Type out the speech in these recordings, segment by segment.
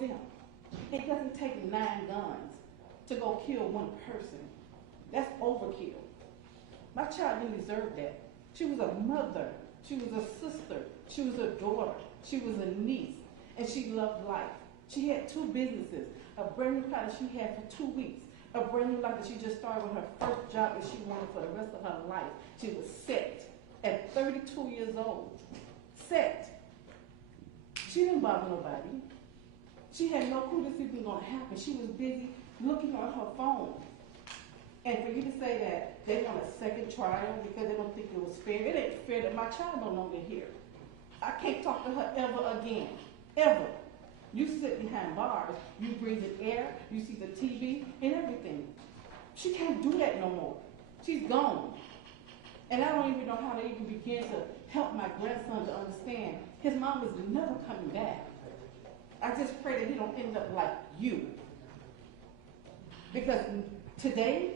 them. It doesn't take 9 guns to go kill one person. That's overkill. My child didn't deserve that. She was a mother. She was a sister. She was a daughter. She was a niece. And she loved life. She had 2 businesses. A brand new car that she had for 2 weeks. A brand new life that she just started with her first job that she wanted for the rest of her life. She was set at 32 years old. Set. She didn't bother nobody. She had no clue this was going to happen. She was busy looking on her phone. And for you to say that they want a second trial because they don't think it was fair, it ain't fair that my child no longer here. I can't talk to her ever again. Ever. You sit behind bars, you breathe in air, you see the TV and everything. She can't do that no more. She's gone. And I don't even know how to even begin to help my grandson to understand his mom was never coming back. I just pray that he don't end up like you. Because today,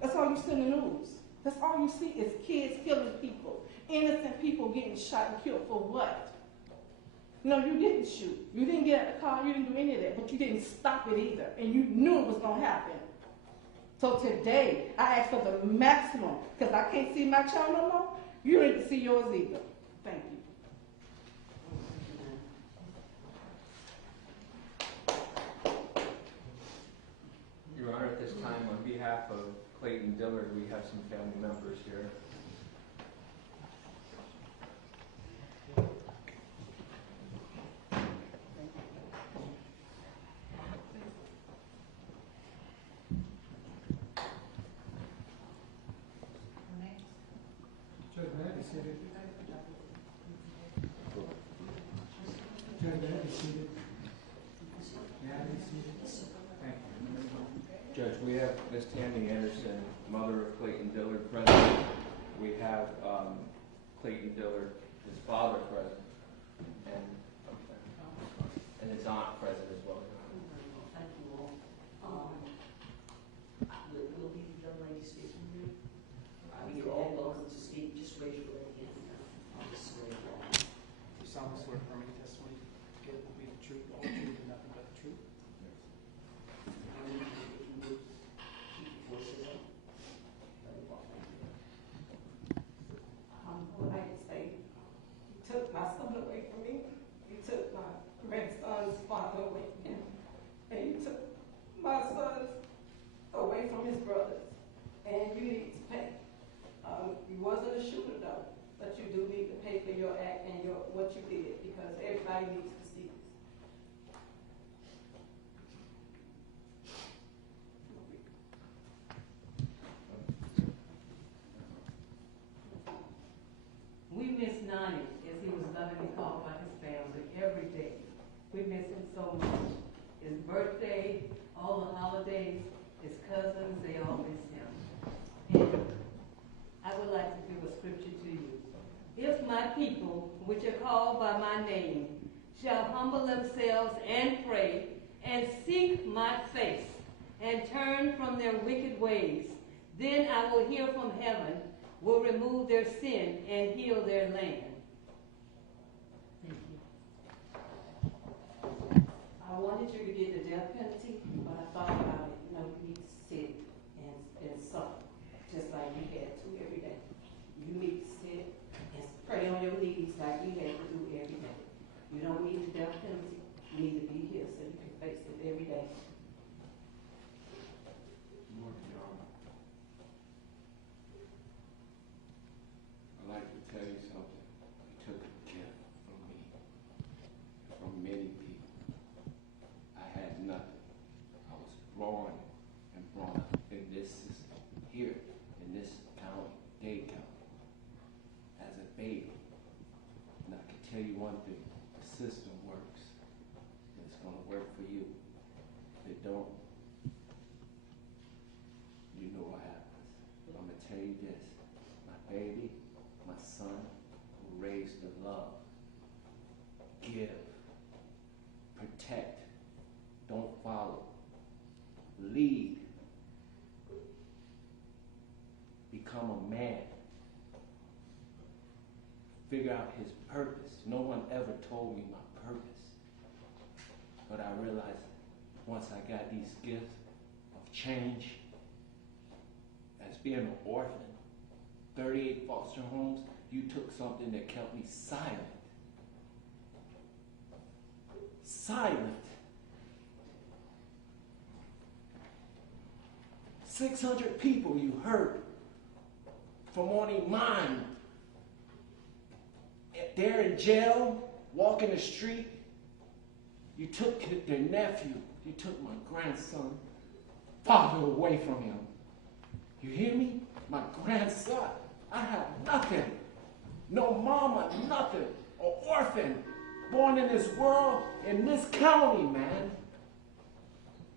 that's all you see in the news. That's all you see is kids killing people. Innocent people getting shot and killed for what? No, you didn't shoot. You didn't get out of the car. You didn't do any of that. But you didn't stop it either. And you knew it was going to happen. So today, I ask for the maximum. Because I can't see my child no more. You need to see yours either. Thank you. Your Honor, at this time, on behalf of Clayton Dillard, we have some family members here. Judge, we have Ms. Tammy Anderson, mother of Clayton Dillard, present. We have Clayton Dillard, his father, present, and his aunt present as well. Thank you all. Will the young lady speak from you? You're all welcome to speak. Just raise your right hand. I'll just swear you all. You solemnly swear affirming the testimony you give will be the truth, the whole truth, and nothing but the truth. I will, if you would, keep your voices up. Let me walk right here. What I can say, he took my son away from me. He took my grandson's father away from him. And he took my sons away from his brothers. And you need to pay. You wasn't a shooter though, but you do need to pay for your act and what you did because everybody needs to see this. We miss Nani, as he was lovingly called by his family, every day. We miss him so much. His birthday, all the holidays, his cousins, they all miss him. And I would like to give a scripture to you. If my people, which are called by my name, shall humble themselves and pray and seek my face and turn from their wicked ways, then I will hear from heaven, will remove their sin and heal their land. Thank you. I wanted you to get the death penalty, but I thought about it. You know, you need to sit and suffer, just like we had to every day. You need to sit and pray on your knees like we had to do every day. You don't need the death penalty. You need to be here so you can face it every day. I'd like to tell you something. You took a gift from me, from many people. I had nothing. I was born and brought up in this system, here, in this county, Dade County, as a baby. And I can tell you one thing, the system works. And it's going to work for you. If it don't, you know what happens. I'm going to tell you this, my baby, my son, who raised to love, give, protect, don't follow, lead, become a man, figure out his purpose. No one ever told me my purpose. But I realized once I got these gifts of change, as being an orphan, 38 foster homes, you took something that kept me silent. Silent. 600 people you hurt from only mine. They're in jail, walking the street. You took their nephew. You took my grandson, father away from him. You hear me? My grandson. I have nothing. No mama, nothing. An orphan, born in this world, in this county, man.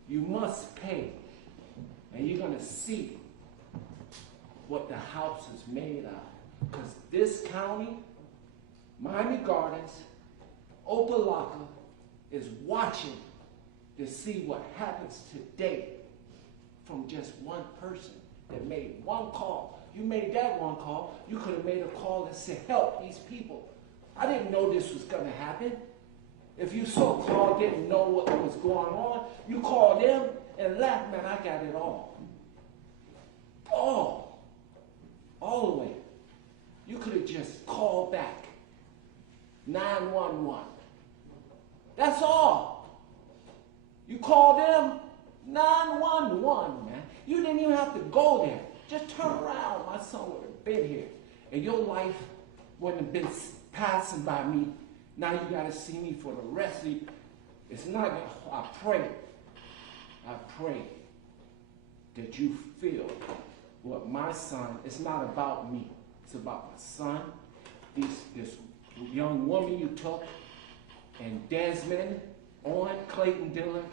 You must pay. And you're going to see what the house is made of. Because this county, Miami Gardens, Opelika, is watching to see what happens today from just one person that made one call. You made that one call. You could have made a call that said, help these people. I didn't know this was going to happen. If you so-called didn't know what was going on, you called them and laughed, man, I got it all. All the way. You could have just called back 911. That's all. You called them 911, man. You didn't even have to go there. Just turn around. My son would have been here. And your life wouldn't have been passing by me. Now you got to see me for the rest of you. It's not, I pray that you feel what my son, it's not about me. It's about my son, this young woman you took, and Desmond, Owen, Clayton Dillon,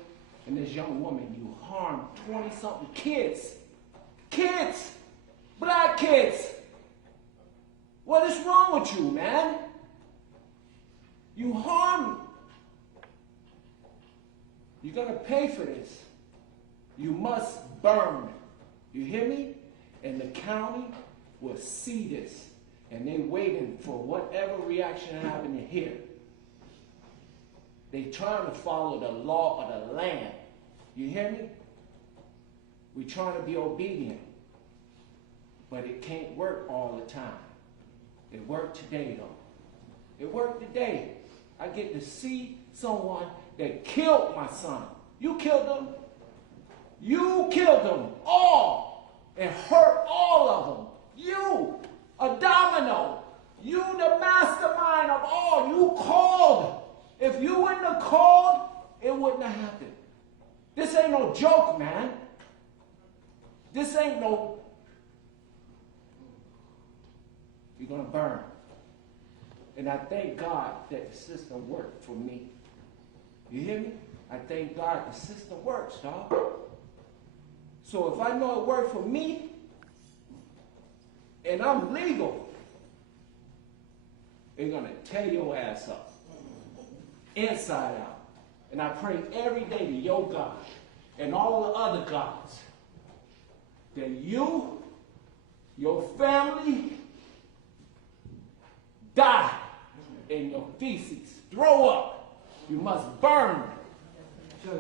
and this young woman you harmed 20-something kids. Kids! Black kids! What is wrong with you, man? You harmed. You're going to pay for this. You must burn. You hear me? And the county will see this. And they're waiting for whatever reaction happened here. They're trying to follow the law of the land. You hear me? We're trying to be obedient. But it can't work all the time. It worked today, though. It worked today. I get to see someone that killed my son. You killed them. You killed them all and hurt all of them. You, a domino. You, the mastermind of all. You called. If you wouldn't have called, it wouldn't have happened. This ain't no joke, man. This ain't no... You're going to burn. And I thank God that the system worked for me. You hear me? I thank God the system works, dog. So if I know it worked for me, and I'm legal, they're going to tear your ass up. Inside out. And I pray every day to your God and all the other gods that you, your family, die in your feces. Throw up. You must burn.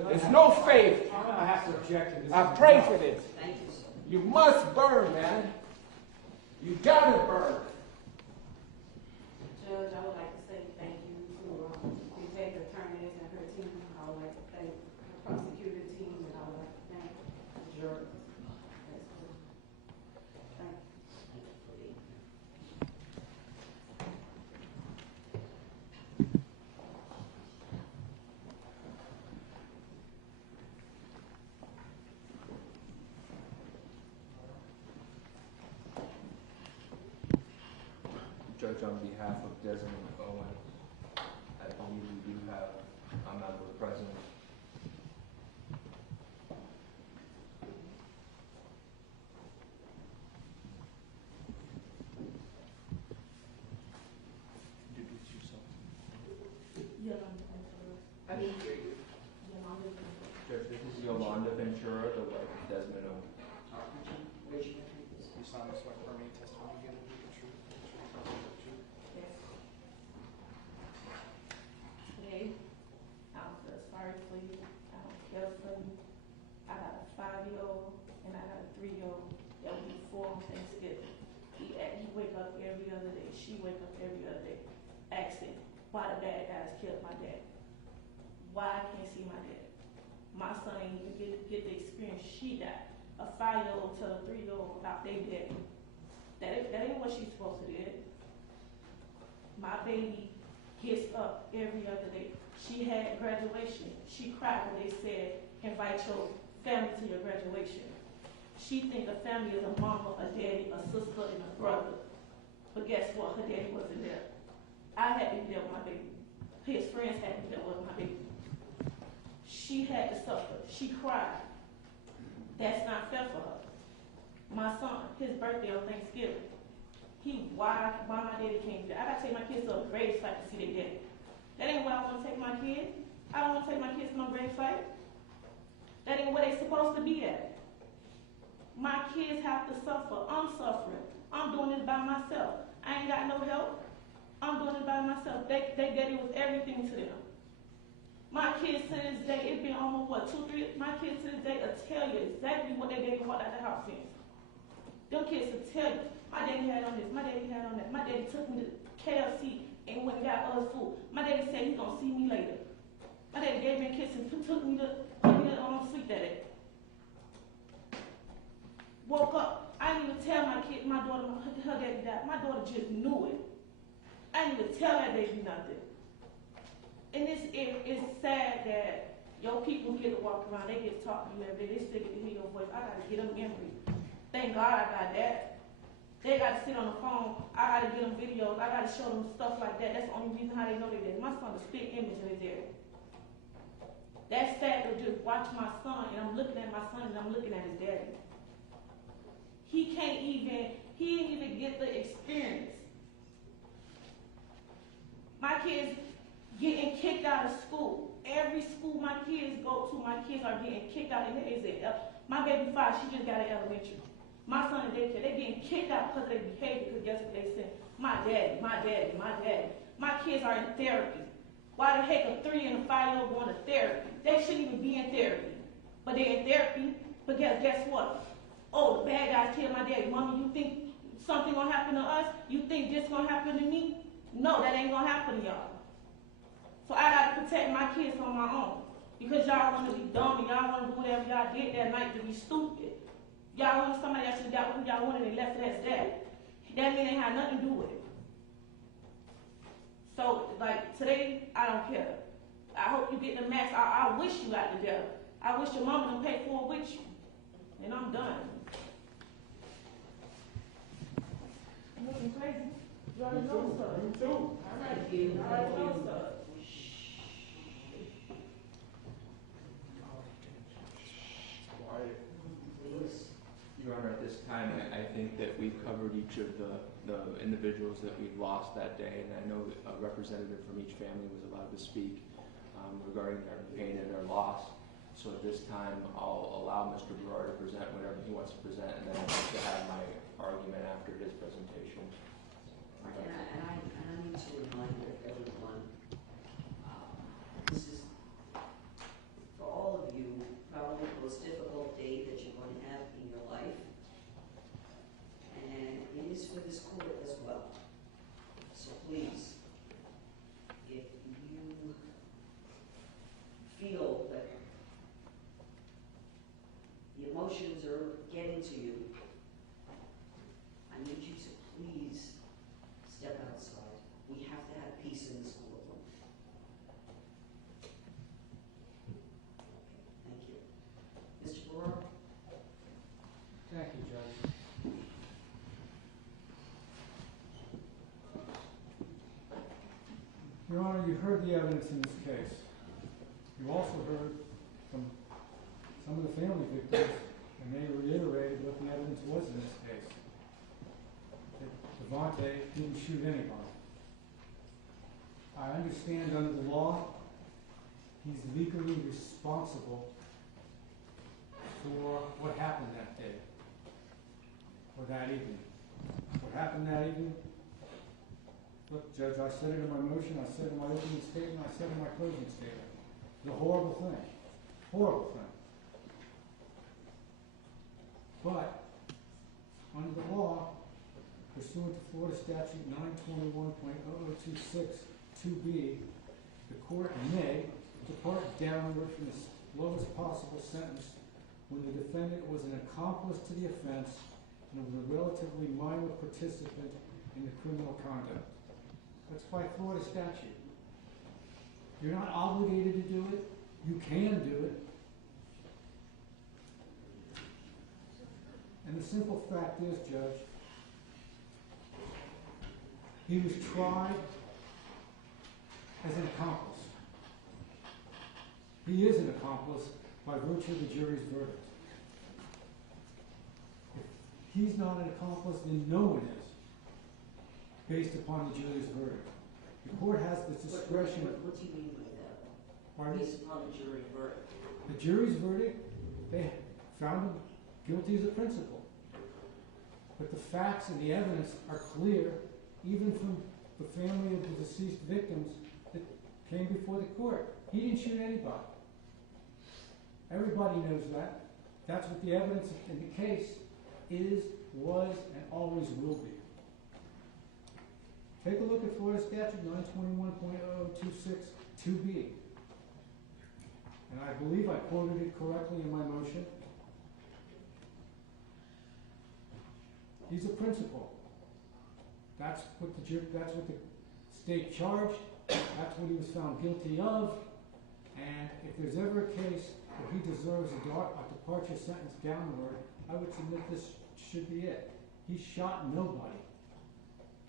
There's no faith. I'm going to have to object to this. I pray for this. Thank you, sir. You must burn, man. You gotta burn. Judge, I would like to say thank you to the detective attorneys and her team. I would like to thank the prosecutor team, and I would like to thank the jurors. Thank you. Thank you for being here. Judge, on behalf of Desmond Owen, I believe we do have a member present. Introduce yourself. I didn't hear you. Judge, this is Yolanda Ventura, the wife of Desmond Owen. Raise your hand, please. You solemnly swear to affirm any testimony you give will be the truth, the truth, and nothing but the truth. Yes. Today, I was just firstly son, I got a 5-year-old and I got a 3-year-old. That would be 4 on Thanksgiving. He wake up every other day. She wake up every other day, asking why the bad guys killed my dad. Why I can't see my dad. My son ain't even get the experience she got. A 5-year-old tell a 3-year-old about their daddy. That ain't what she's supposed to do. My baby gets up every other day. She had graduation. She cried when they said, invite your family to your graduation. She think a family is a mama, a daddy, a sister, and a brother. But guess what? Her daddy wasn't there. I had to be there with my baby. His friends had to be there with my baby. She had to suffer. She cried. That's not fair for her. My son, his birthday on Thanksgiving, why my daddy came there? I gotta take my kids to a grave site to see their daddy. That ain't where I wanna take my kids. I don't wanna take my kids to no grave site. That ain't where they supposed to be at. My kids have to suffer. I'm suffering. I'm doing this by myself. I ain't got no help. I'm doing it by myself. They daddy was everything to them. My kids to this day, it's been almost 2, 3. My kids to this day will tell you exactly what their daddy walked out the house in. Them kids will tell you, my daddy had on this, my daddy had on that. My daddy took me to KFC and went and got other food. My daddy said he's gonna see me later. My daddy gave me a kiss and took me to sleep that day. Woke up. I didn't even tell my daughter, her daddy died. My daughter just knew it. I didn't even tell that baby nothing. And it's sad that your people get to walk around, they get to talk to you every day, they still get to hear your voice. I gotta get them memory. Thank God I got that. They gotta sit on the phone, I gotta get them videos, I gotta show them stuff like that. That's the only reason how they know they're dead. My son's a spit image of his daddy. That's sad to just watch my son, and I'm looking at my son and I'm looking at his daddy. He didn't even get the experience. My kids getting kicked out of school. Every school my kids go to, my kids are getting kicked out. And my baby 5, she just got an elementary. My son in daycare, they getting kicked out because of their behavior, because guess what they said? My daddy, my daddy, my daddy. My kids are in therapy. Why the heck a 3 and a 5-year-old going to therapy? They shouldn't even be in therapy. But they're in therapy, but guess what? Oh, the bad guys killed my daddy. Mommy, you think something gonna happen to us? You think this gonna happen to me? No, that ain't gonna happen to y'all. So I gotta protect my kids on my own. Because y'all wanna be dumb and y'all wanna do whatever y'all did that night to be stupid. Y'all wanted somebody else to got who y'all wanted and left it as that. That mean they had nothing to do with it. So, like, today, I don't care. I hope you get the max. I wish you got together. I wish your mama done paid for it with you. And I'm done. I'm looking crazy. You already know, sir. You too. All right. Thank you. I already know, sir. Quiet. Please. Your Honor, at this time, I think that we've covered each of the individuals that we've lost that day, and I know that a representative from each family was allowed to speak regarding their pain and their loss. So at this time, I'll allow Mr. Brewer to present whatever he wants to present, and then I'd like to have my argument after his presentation. And I need to remind everyone, this is, for all of you, probably the most difficult day that you're going to have in your life. And it is for this court as well. So please, if you feel that the emotions are getting to you, I need you to please step outside. We have to have peace in this courtroom. Thank you. Mr. Brewer? Thank you, Judge. Your Honor, you heard the evidence in this case. You also heard from some of the family victims, and they reiterated what the evidence was in this case. That Davonte didn't shoot anybody. I understand under the law, he's legally responsible for what happened that day, or that evening. What happened that evening? Look, Judge, I said it in my motion, I said it in my opening statement, I said it in my closing statement. It's a horrible thing. Horrible thing. But, under the law, pursuant to Florida Statute 921.0026 2B, the court may depart downward from the lowest possible sentence when the defendant was an accomplice to the offense and was a relatively minor participant in the criminal conduct. That's by Florida statute. You're not obligated to do it. You can do it. And the simple fact is, Judge, he was tried as an accomplice. He is an accomplice by virtue of the jury's verdict. If he's not an accomplice, then no one is, based upon the jury's verdict. The court has this discretion. What do you mean by that? Pardon? Based upon the jury verdict. The jury's verdict, they found him guilty as a principal. But the facts and the evidence are clear, even from the family of the deceased victims that came before the court. He didn't shoot anybody. Everybody knows that. That's what the evidence in the case is, was, and always will be. Take a look at Florida Statute 921.0026 2B. And I believe I quoted it correctly in my motion. He's a principal. That's what the state charged. That's what he was found guilty of. And if there's ever a case where he deserves a departure sentence downward, I would submit this should be it. He shot nobody.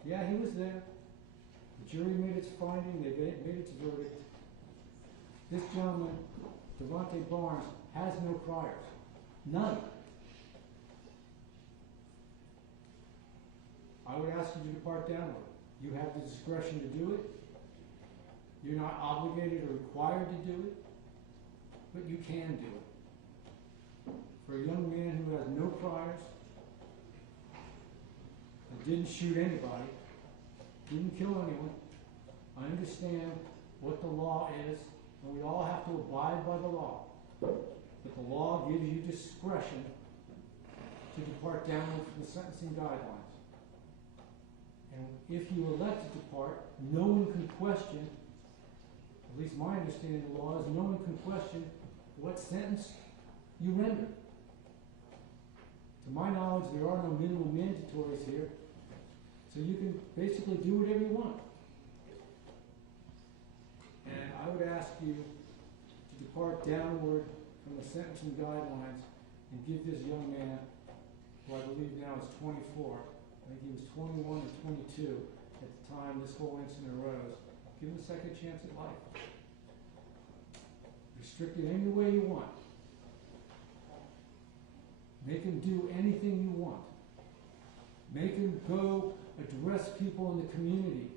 Yeah, he was there. The jury made its finding. They made its verdict. This gentleman, Davonte Barnes, has no priors. None. I would ask you to depart downward. You have the discretion to do it. You're not obligated or required to do it, but you can do it. For a young man who has no priors, and didn't shoot anybody, didn't kill anyone, I understand what the law is, and we all have to abide by the law. But the law gives you discretion to depart downward from the sentencing guidelines. And if you elect to depart, no one can question, at least my understanding of the law is, no one can question what sentence you render. To my knowledge, there are no minimum mandatories here, so you can basically do whatever you want. And I would ask you to depart downward from the sentencing guidelines and give this young man, who I believe now is 24, I think he was 21 or 22 at the time this whole incident arose, give him a second chance at life. Restrict it any way you want. Make him do anything you want. Make him go address people in the community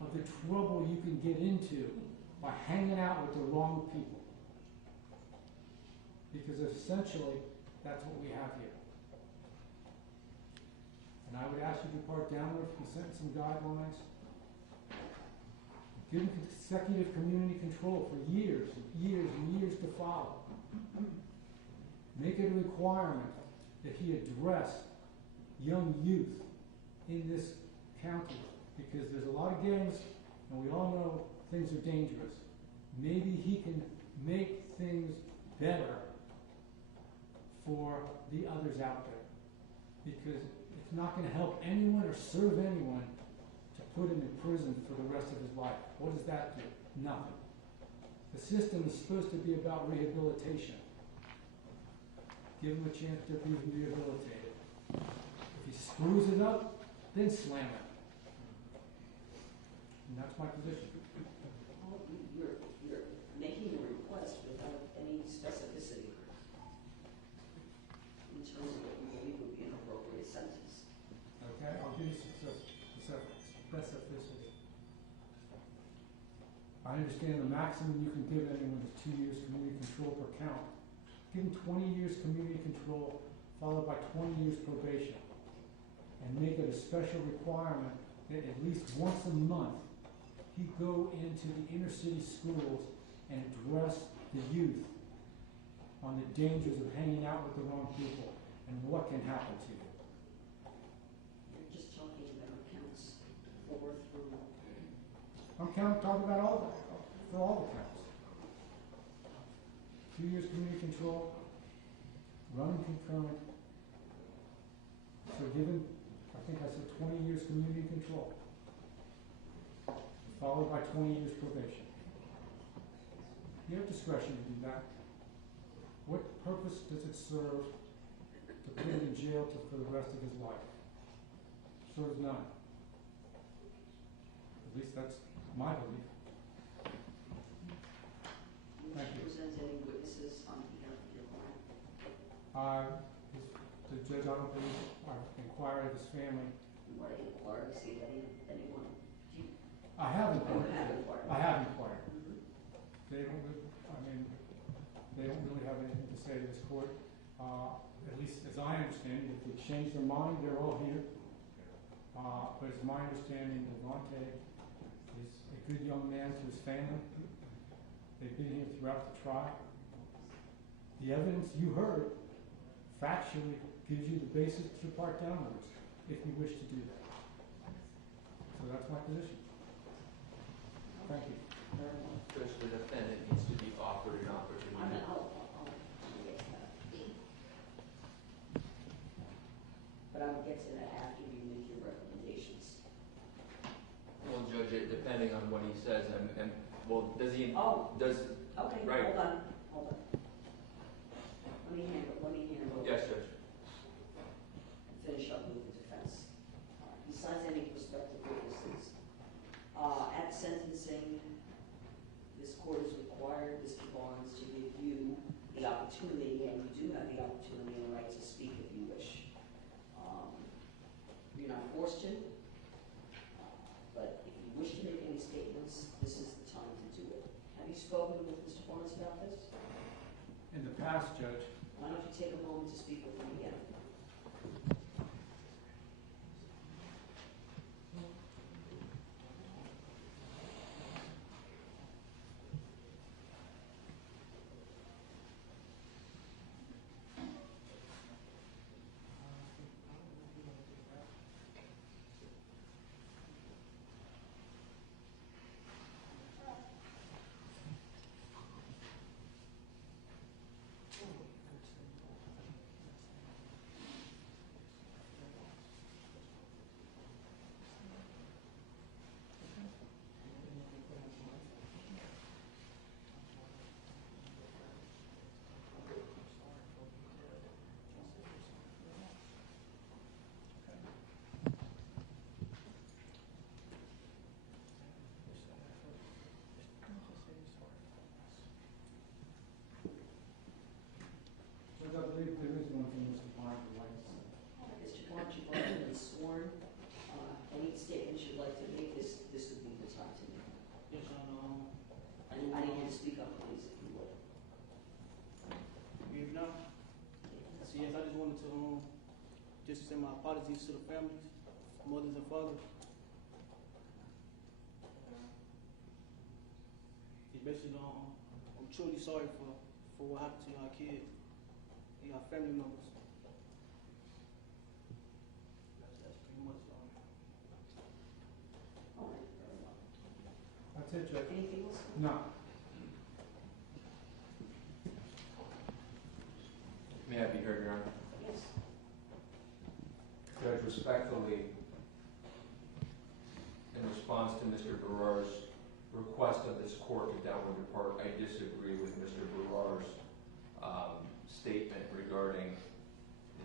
of the trouble you can get into by hanging out with the wrong people. Because essentially, that's what we have here. And I would ask you to depart downward from the sentencing guidelines. Give him consecutive community control for years and years and years to follow. Make it a requirement that he address young youth in this county, because there's a lot of gangs, and we all know things are dangerous. Maybe he can make things better for the others out there, because it's not going to help anyone or serve anyone to put him in prison for the rest of his life. What does that do? Nothing. The system is supposed to be about rehabilitation. Give him a chance to be rehabilitated. If he screws it up, then slam it. And that's my position. Well, you're making a request without any specificity in terms of what you believe would be an appropriate sentence. Okay, I'll give you some specificity. I understand the maximum you can give anyone is 2 years community control per count. Give him 20 years community control, followed by 20 years probation. And make it a special requirement that at least once a month he go into the inner city schools and address the youth on the dangers of hanging out with the wrong people and what can happen to you. You're just talking about counts 4 through. I'm talking about all the counts. 2 years community control, running concurrent. So given, I think I said 20 years community control, followed by 20 years probation. You have discretion to do that. What purpose does it serve to put him in jail for the rest of his life? Serves none. At least that's my belief. Thank you. Present any witnesses on behalf of your client? The judge, I don't believe, inquired of his family. What inquired to see if anyone? I have inquired. have inquired. I have inquired. Mhm. They don't, they don't really have anything to say to this court. At least as I understand it, if they change their mind, they're all here. But it's my understanding that Davonte is a good young man to his family. They've been here throughout the trial. The evidence you heard factually gives you the basis to depart downwards if you wish to do that. So that's my position. Thank you. Judge, the defendant needs to be offered an opportunity. But I will get to that after you make your recommendations. Well, Judge, depending on what he says, and well, does he? Oh. Does Okay, right? hold on. Let me handle. Yes, Judge. Finish up with the defense. Besides any prospective witnesses, at sentencing, this court has required Mr. Barnes to give you the opportunity, and you do have the opportunity and right to speak if you wish. You're not forced to, but if you wish to make any statements, this is the time to do it. Have you spoken with Mr. Barnes about this? In the past, Judge, Why don't you take a moment to speak with him again? Judge, I believe there is one thing Mr. Barnes would like to say. Mr. Barnes, you've already been sworn. Any statements you'd like to make, this would be the time to make. Yes, Your Honor. I need you to speak up, please, if you would. If not, so yes, I just wanted to just send my apologies to the families, mothers and fathers. Especially, I'm truly sorry for what happened to your kid and your family members. That's pretty much all. All right, very well. That's it, Judge. Anything else? No. May I be heard, Your Honor? Yes. Judge, respectfully, in response to Mr. Barrer's request of this court to downward depart, I disagree with Mr. Barrer's statement regarding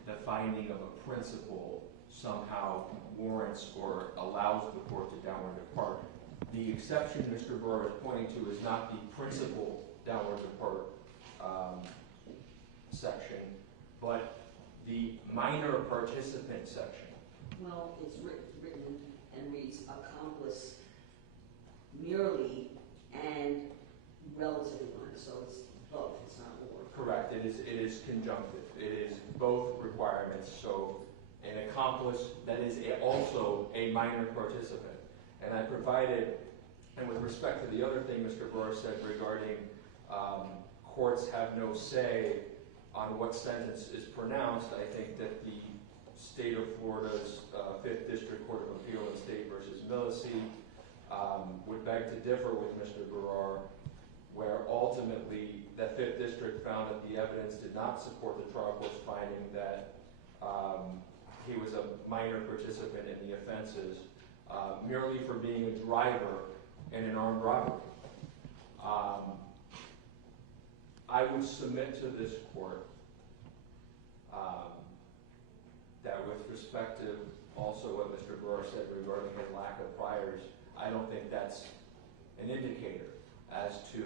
the finding of a principle somehow warrants or allows the court to downward depart. The exception Mr. Barrer is pointing to is not the principal downward depart section, but the minor participant section. Well, it's written and reads accomplice merely and relatively minor, so it's both, it's not or. Correct. It is conjunctive. It is both requirements. So an accomplice that is also a minor participant. And I provided, and with respect to the other thing Mr. Barr said regarding courts have no say on what sentence is pronounced, I think that the state of Florida's 5th District Court of Appeal in State versus Millisey would beg to differ with Mr. Barrar, where ultimately the 5th District found that the evidence did not support the trial court's finding that he was a minor participant in the offenses, merely for being a driver in an armed robbery. I would submit to this court that with respect to also what Mr. Barrar said regarding his lack of priors, I don't think that's an indicator as to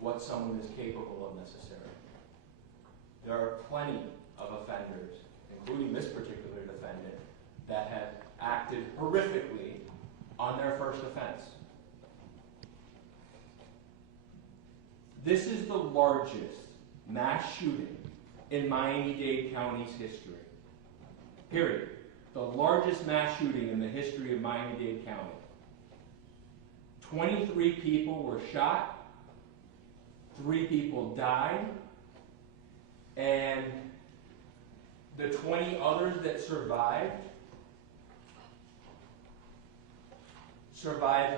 what someone is capable of necessarily. There are plenty of offenders, including this particular defendant, that have acted horrifically on their first offense. This is the largest mass shooting in Miami-Dade County's history. Period. The largest mass shooting in the history of Miami-Dade County. 23 people were shot, 3 people died, and the 20 others that survived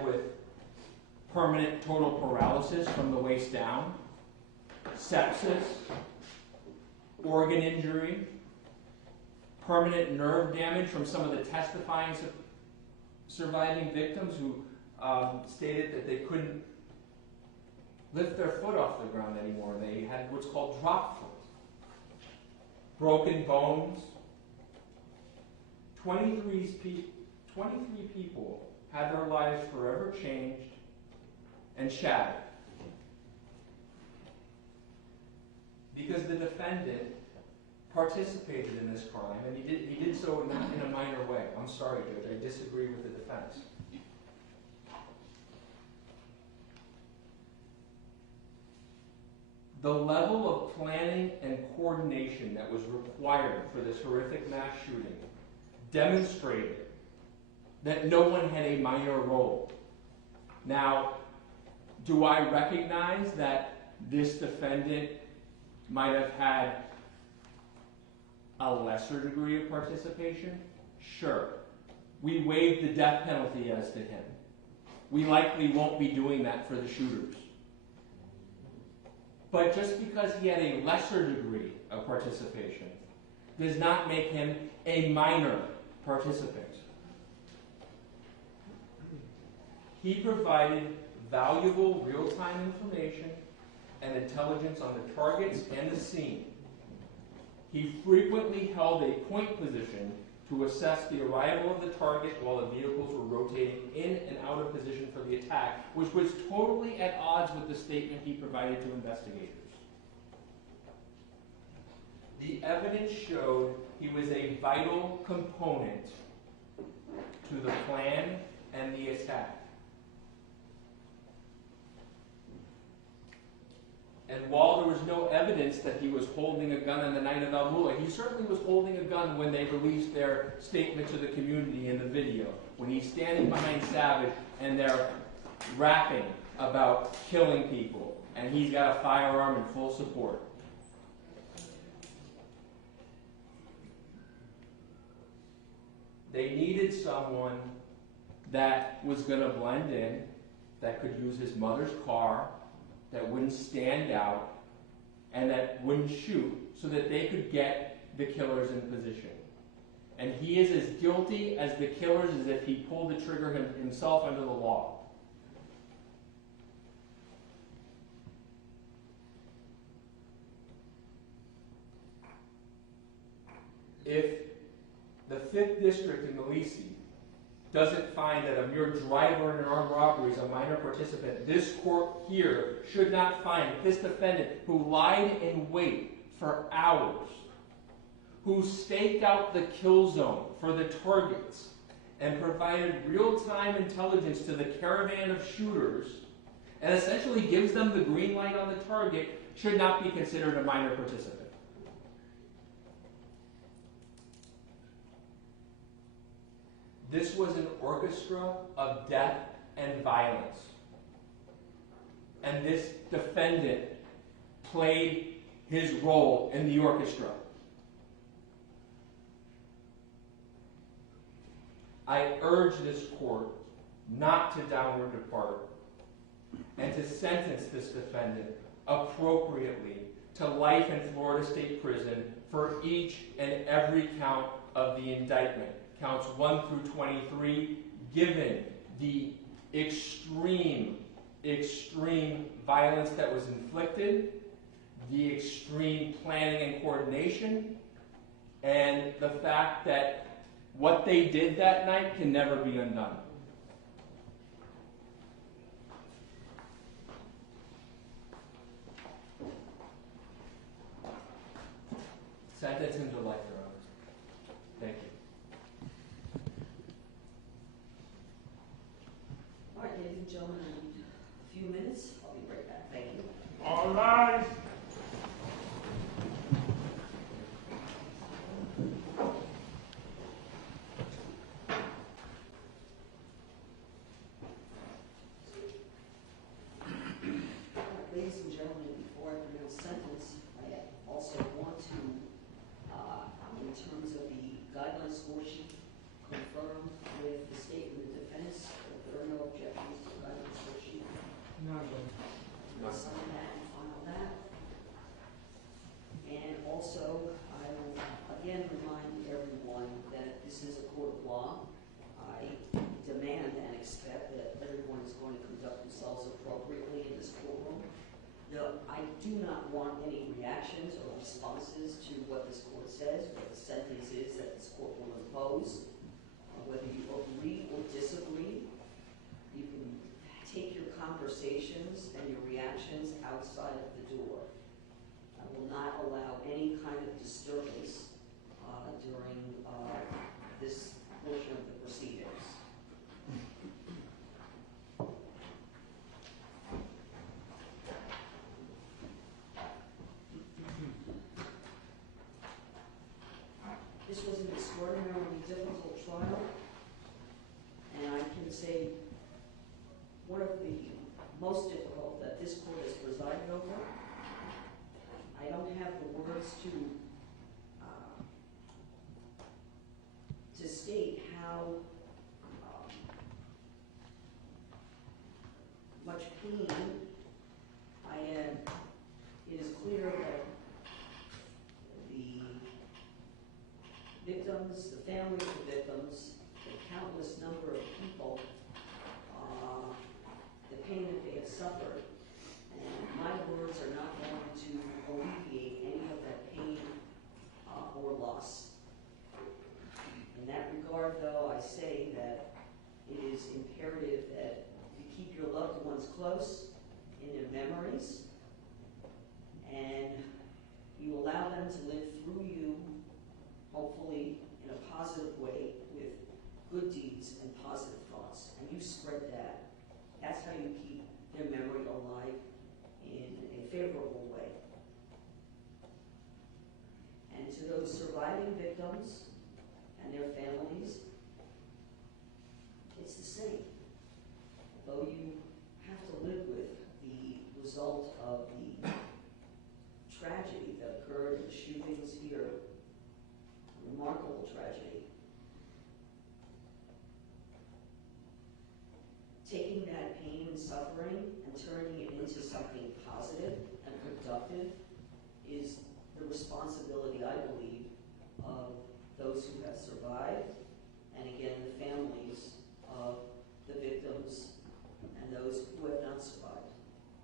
with permanent total paralysis from the waist down, sepsis, organ injury, permanent nerve damage from some of the testifying surviving victims who stated that they couldn't lift their foot off the ground anymore. They had what's called drop foot. Broken bones. 23 people had their lives forever changed and shattered. Because the defendant participated in this crime, and he did so not in a minor way. I'm sorry, Judge, I disagree with the defense. The level of planning and coordination that was required for this horrific mass shooting demonstrated that no one had a minor role. Now, do I recognize that this defendant might have had a lesser degree of participation? Sure. We waived the death penalty as to him. We likely won't be doing that for the shooters. But just because he had a lesser degree of participation does not make him a minor participant. He provided valuable real-time information and intelligence on the targets and the scene. He frequently held a point position to assess the arrival of the target while the vehicles were rotating in and out of position for the attack, which was totally at odds with the statement he provided to investigators. The evidence showed he was a vital component to the plan and the attack. And while there was no evidence that he was holding a gun on the night of Al-Mullah, he certainly was holding a gun when they released their statement to the community in the video. When he's standing behind Savage and they're rapping about killing people, and he's got a firearm in full support. They needed someone that was going to blend in, that could use his mother's car, that wouldn't stand out, and that wouldn't shoot, so that they could get the killers in position. And he is as guilty as the killers as if he pulled the trigger himself under the law. If the 5th District in Milisi doesn't find that a mere driver in an armed robbery is a minor participant, this court here should not find that this defendant who lied in wait for hours, who staked out the kill zone for the targets and provided real-time intelligence to the caravan of shooters and essentially gives them the green light on the target, should not be considered a minor participant. This was an orchestra of death and violence. And this defendant played his role in the orchestra. I urge this court not to downward depart and to sentence this defendant appropriately to life in Florida State Prison for each and every count of the indictment, counts 1 through 23, given the extreme violence that was inflicted, the extreme planning and coordination, and the fact that what they did that night can never be undone. Sentence him to life, Your Honor. Thank you. All right, ladies and gentlemen, in a few minutes, I'll be right back. Thank you. All rise. Ladies and gentlemen, before I pronounce sentence, I also want to, in terms of the guideline score sheet, confirm with the state and the defense that there are no objections to the guideline score sheet. None. We'll sign that and file that. And also, I will again remind everyone that this is a court of law. I demand and expect that everyone is going to conduct themselves appropriately in this courtroom. No, I do not want any reactions or responses to what this court says, what the sentence is that this court will impose. Whether you agree or disagree, you can take your conversations and your reactions outside of the door. I will not allow any kind of disturbance during this portion of the proceedings. This was an extraordinarily difficult trial, and I can say one of the most difficult that this court has presided over. I don't have the words to state how much pain I am. It is clear that the victims, the families of the victims, the countless number of people, the pain that they have suffered, and my words are not going to alleviate any of that pain or loss. In that regard, though, I say that it is imperative that you keep your loved ones close in their memories, and you allow them to live through you, hopefully in a positive way, with good deeds and positive thoughts. And you spread that. That's how you keep their memory alive in a favorable way. And to those surviving victims and their families, it's the same. Though you have to live with the result of the tragedy that occurred in the shootings here, remarkable tragedy. Taking that pain and suffering and turning it into something positive and productive is the responsibility, I believe, of those who have survived, and again, the families of the victims and those who have not survived.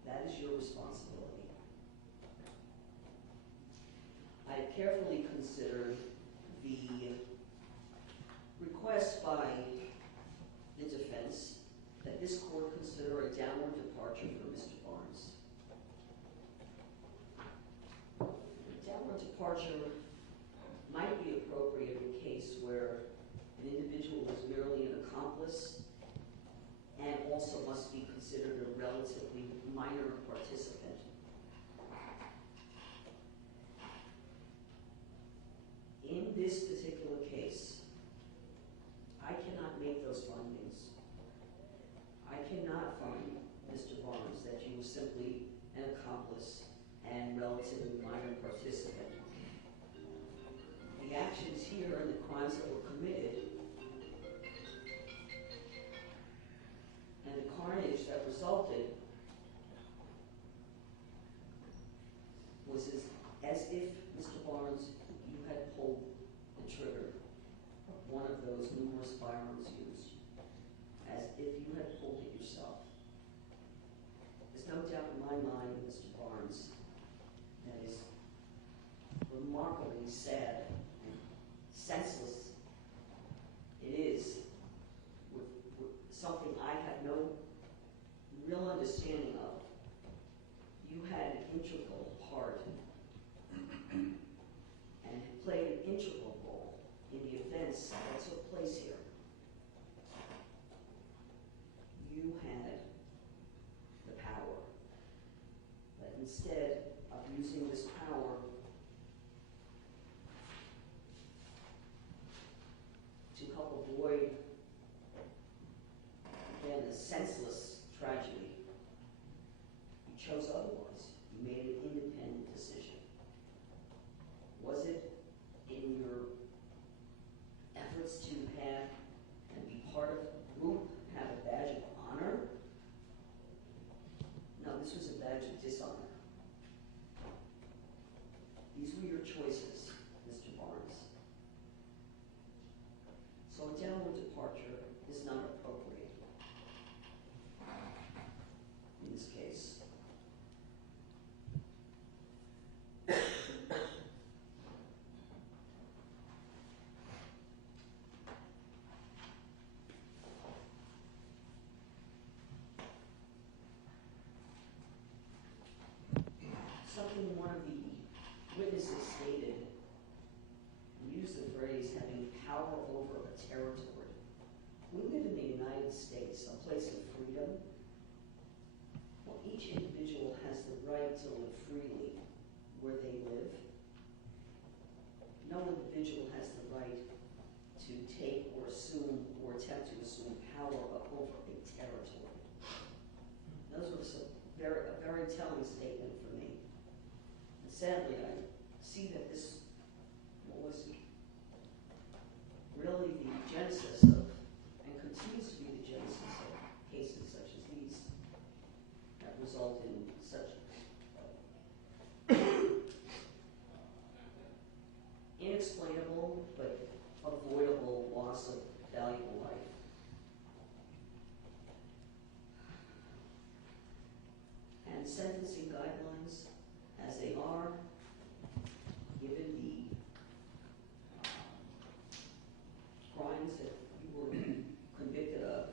That is your responsibility. I have carefully considered the request by the defense that this court consider a downward departure for Mr. Barnes. A downward departure might be appropriate in a case where an individual is merely an accomplice and also must be considered a relatively minor participant. In this particular case, I cannot make those findings. I cannot find, Mr. Barnes, that you were simply an accomplice and actions here and the crimes that were committed and the carnage that resulted was as if, Mr. Barnes, you had pulled the trigger of one of those numerous firearms used, as if you had pulled it yourself. There's no doubt in my mind, Mr. Barnes, that is remarkably sad and senseless. It is with something I have no real understanding of. You had an integral part and played an integral role in the events that took place here. You had the power, but instead of using this power to help avoid, again, a senseless tragedy, you chose otherwise. You made an independent decision. Was it in your efforts to have and be part of a group, have a badge of honor? No, this was a badge of dishonor. These were your choices, Mr. Barnes. So a downward departure is not appropriate in this case. Something one of the witnesses stated, and used the phrase, having power over a territory. We live in the United States, a place of freedom. Well, each individual has the right to live freely where they live. No individual has the right to take or assume or attempt to assume power over a territory. Those were a very telling statement for me. And sadly, I see that this was really the genesis of, and continues to be the genesis of, cases such as these that result in such inexplainable but avoidable loss of valuable life. And sentencing guidelines, as they are, given the crimes that you were convicted of,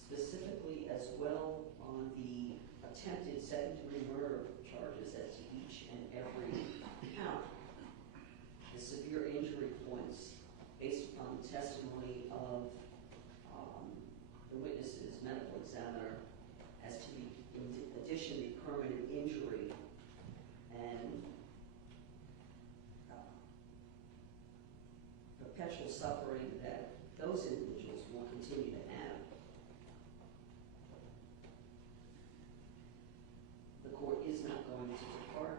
specifically as well on the attempted second-degree murder charges as to each and every count, the severe injury points based upon the testimony of the witness's medical examiner as to the, in addition, the permanent injury and perpetual suffering that those individuals will continue to have. The court is not going to depart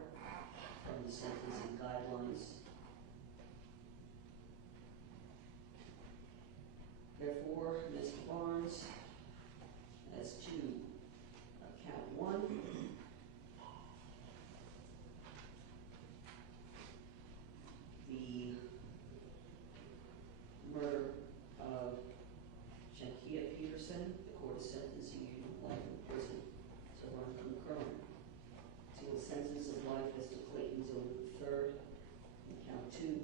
from the sentencing guidelines. Therefore, Mr. Barnes, as to count one, the murder of Shankia Peterson, the court is sentencing you to life in prison to run concurrent to a sentence of life as to Clayton Zoe III, and count two,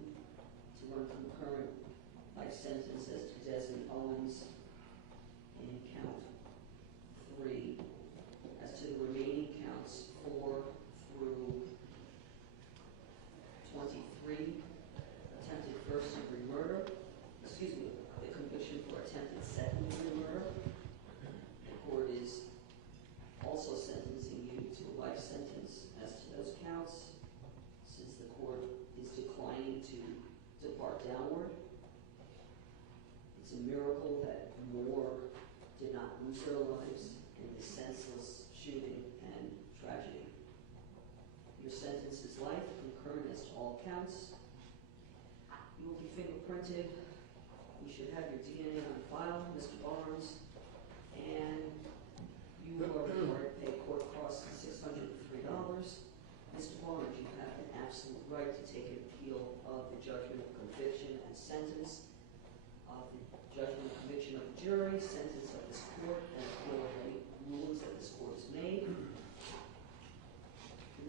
to run concurrent life sentence as to Desmond Owens, and count three as to the remaining counts 4 through 23, attempted first-degree murder, the conviction for attempted second-degree murder. The court is also sentencing you to a life sentence as to those counts, since the court is declining to depart downward. It's a miracle that more did not lose their lives in this senseless shooting and tragedy. Your sentence is life, concurrent as to all counts, You will be fingerprinted. We should have your DNA on file, Mr. Barnes. And you are required to pay court costs of $603. Mr. Barnes, you have an absolute right to take an appeal of the judgment of conviction and sentence, of the judgment of conviction of the jury, sentence of this court, and appeal of any rulings that this court has made.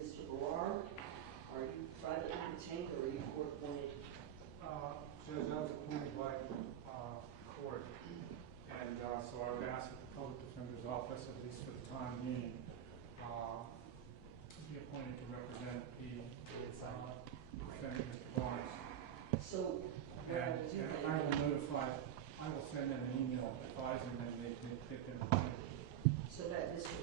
Mr. Barrar, are you privately retained or are you court appointed? Judge, I was appointed by court, and so I would ask that the public defender's office, at least for the time being, be appointed to represent the defendant, Mr. Barnes. So, what I will do And then, I will notify, I will send them an email advising them they get them appointed. so that Mr.